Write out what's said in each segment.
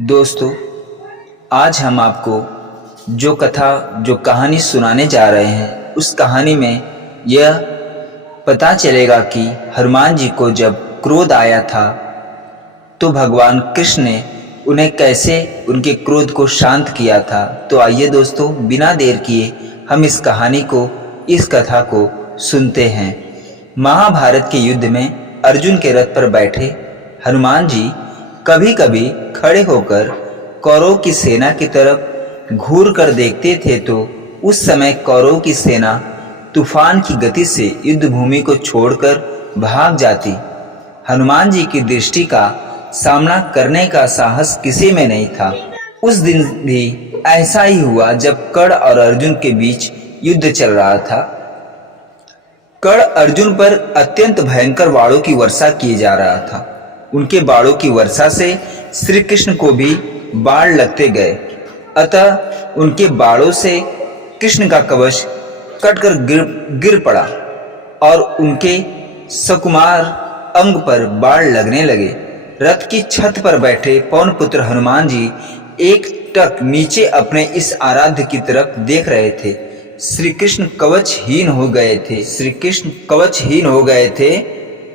दोस्तों, आज हम आपको जो कहानी सुनाने जा रहे हैं, उस कहानी में यह पता चलेगा कि हनुमान जी को जब क्रोध आया था तो भगवान कृष्ण ने उन्हें कैसे उनके क्रोध को शांत किया था। तो आइए दोस्तों, बिना देर किए हम इस कथा को सुनते हैं। महाभारत के युद्ध में अर्जुन के रथ पर बैठे हनुमान जी कभी कभी खड़े होकर कौरवों की सेना की तरफ घूर कर देखते थे, तो उस समय कौरवों की सेना तूफान की गति से युद्ध भूमि को छोड़कर भाग जाती। हनुमान जी की दृष्टि का सामना करने का साहस किसी में नहीं था। उस दिन भी ऐसा ही हुआ जब कर्ण और अर्जुन के बीच युद्ध चल रहा था। कर्ण अर्जुन पर अत्यंत भयंकर बाणों की वर्षा किए जा रहा था। उनके बाणों की वर्षा से श्री कृष्ण को भी बाण लगते गए, अतः उनके बाणों से कृष्ण का कवच कटकर गिर पड़ा और उनके सकुमार अंग पर बाण लगने लगे। रथ की छत पर बैठे पवन पुत्र हनुमान जी एक टक नीचे अपने इस आराध्य की तरफ देख रहे थे। श्री कृष्ण कवचहीन हो गए थे।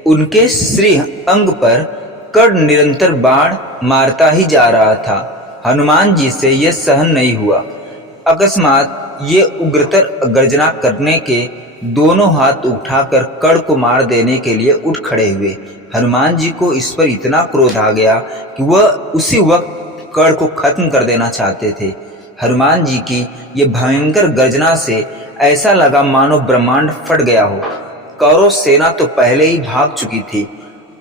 उनके श्री अंग पर कर्ण निरंतर बाण मारता ही जा रहा था। हनुमान जी से यह सहन नहीं हुआ। अकस्मात ये उग्रतर गर्जना करने के दोनों हाथ उठाकर कर्ण को मार देने के लिए उठ खड़े हुए। हनुमान जी को इस पर इतना क्रोध आ गया कि वह उसी वक्त कर्ण को खत्म कर देना चाहते थे। हनुमान जी की ये भयंकर गर्जना से ऐसा लगा मानो ब्रह्मांड फट गया हो। कौरव सेना तो पहले ही भाग चुकी थी,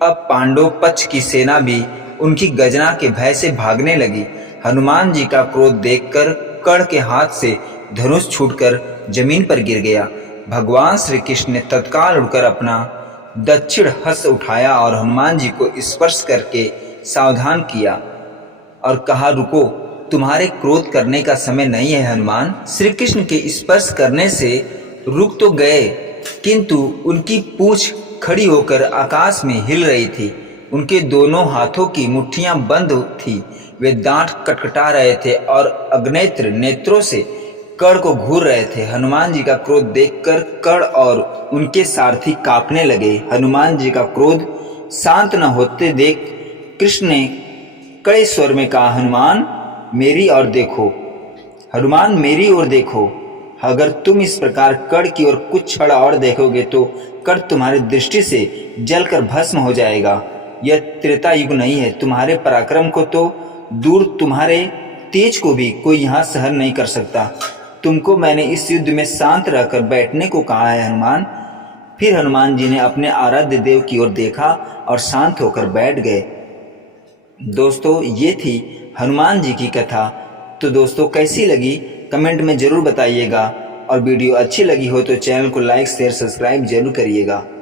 अब पांडव पक्ष की सेना भी उनकी गर्जना के भय से भागने लगी। हनुमान जी का क्रोध देखकर कर्ण के हाथ से धनुष छूटकर जमीन पर गिर गया। भगवान श्री कृष्ण ने तत्काल उठकर अपना दक्षिण हस्त उठाया और हनुमान जी को स्पर्श करके सावधान किया और कहा, रुको, तुम्हारे क्रोध करने का समय नहीं है हनुमान। श्री कृष्ण के स्पर्श करने से रुक तो गए, किंतु उनकी पूंछ खड़ी होकर आकाश में हिल रही थी। उनके दोनों हाथों की मुट्ठियां बंद थी। वे दांत कटकटा रहे थे और अग्नेत्र नेत्रों से कर्ण को घूर रहे थे। हनुमान जी का क्रोध देखकर कर्ण और उनके सारथी कांपने लगे। हनुमान जी का क्रोध शांत न होते देख कृष्ण ने कड़े स्वर में कहा, हनुमान मेरी ओर देखो, हनुमान मेरी ओर देखो। अगर तुम इस प्रकार कर्ण की ओर कुछ क्षण और देखोगे तो कर्ण तुम्हारी दृष्टि से जलकर भस्म हो जाएगा। यह त्रेता युग नहीं है। तुम्हारे पराक्रम को तो दूर, तुम्हारे तेज को भी कोई यहाँ सहन नहीं कर सकता। तुमको मैंने इस युद्ध में शांत रहकर बैठने को कहा है हनुमान। फिर हनुमान जी ने अपने आराध्य देव की ओर देखा और शांत होकर बैठ गए। दोस्तों, ये थी हनुमान जी की कथा। तो दोस्तों, कैसी लगी कमेंट में ज़रूर बताइएगा, और वीडियो अच्छी लगी हो तो चैनल को लाइक शेयर सब्सक्राइब जरूर करिएगा।